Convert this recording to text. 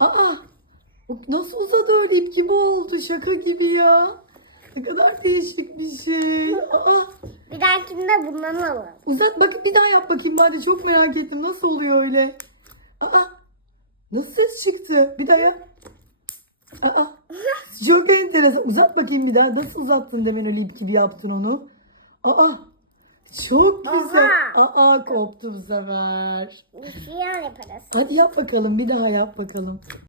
Aa, nasıl uzadı öyle, ip gibi oldu, şaka gibi ya. Ne kadar değişik bir şey. Aa, Bir dahakinde bundan alalım. uzat bakın, bir daha yap bakayım, hadi, çok merak ettim nasıl oluyor öyle. Aa, nasıl ses çıktı? Bir daha yap. Aa, çok enteresan. Uzat bakayım bir daha. Nasıl uzattın demin, öyle ip gibi yaptın onu. Aa, çok güzel. Aa, koptu bu sefer. Bir şey yaparız. Hadi yap bakalım, bir daha yap bakalım.